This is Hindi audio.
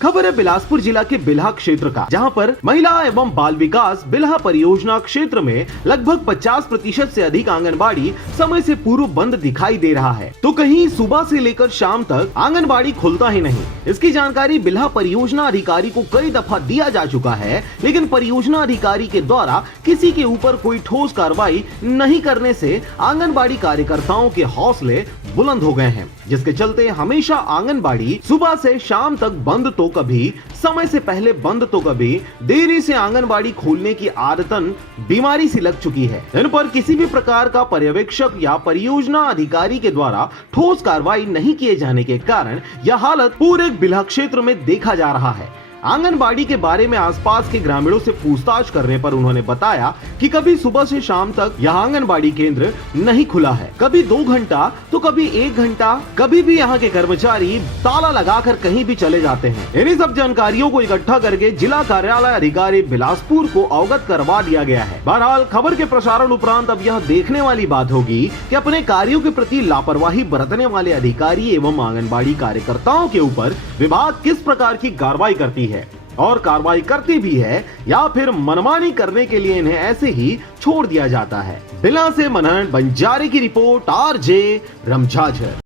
खबर है बिलासपुर जिला के बिल्हा क्षेत्र का, जहां पर महिला एवं बाल विकास बिल्हा परियोजना क्षेत्र में लगभग 50% से अधिक आंगनबाड़ी समय से पूर्व बंद दिखाई दे रहा है, तो कहीं सुबह से लेकर शाम तक आंगनबाड़ी खुलता ही नहीं। इसकी जानकारी बिल्हा परियोजना अधिकारी को कई दफा दिया जा चुका है, लेकिन परियोजना अधिकारी के द्वारा किसी के ऊपर कोई ठोस कार्रवाई नहीं करने से आंगनबाड़ी कार्यकर्ताओं के हौसले बुलंद हो गए हैं, जिसके चलते हमेशा आंगनबाड़ी सुबह से शाम तक बंद तो कभी समय से पहले बंद तो कभी देरी से आंगनबाड़ी खोलने की आदतन बीमारी सी लग चुकी है। इन पर किसी भी प्रकार का पर्यवेक्षक या परियोजना अधिकारी के द्वारा ठोस कार्रवाई नहीं किए जाने के कारण यह हालत पूरे बिल्हा क्षेत्र में देखा जा रहा है। आंगनबाड़ी के बारे में आसपास के ग्रामीणों से पूछताछ करने पर उन्होंने बताया कि कभी सुबह से शाम तक यह आंगनबाड़ी केंद्र नहीं खुला है, कभी 2 घंटा तो कभी 1 घंटा, कभी भी यहाँ के कर्मचारी ताला लगाकर कहीं भी चले जाते हैं। इन्हीं सब जानकारियों को इकट्ठा करके जिला कार्यालय अधिकारी बिलासपुर को अवगत करवा दिया गया है। बहरहाल खबर के प्रसारण उपरांत अब यह देखने वाली बात होगी कि अपने कार्यों के प्रति लापरवाही बरतने वाले अधिकारी एवं आंगनबाड़ी कार्यकर्ताओं के ऊपर विभाग किस प्रकार की कार्रवाई करती है और कार्रवाई करती भी है, या फिर मनमानी करने के लिए इन्हें ऐसे ही छोड़ दिया जाता है। बिल्हा से मनन बंजारे की रिपोर्ट, RJ रमझाझर।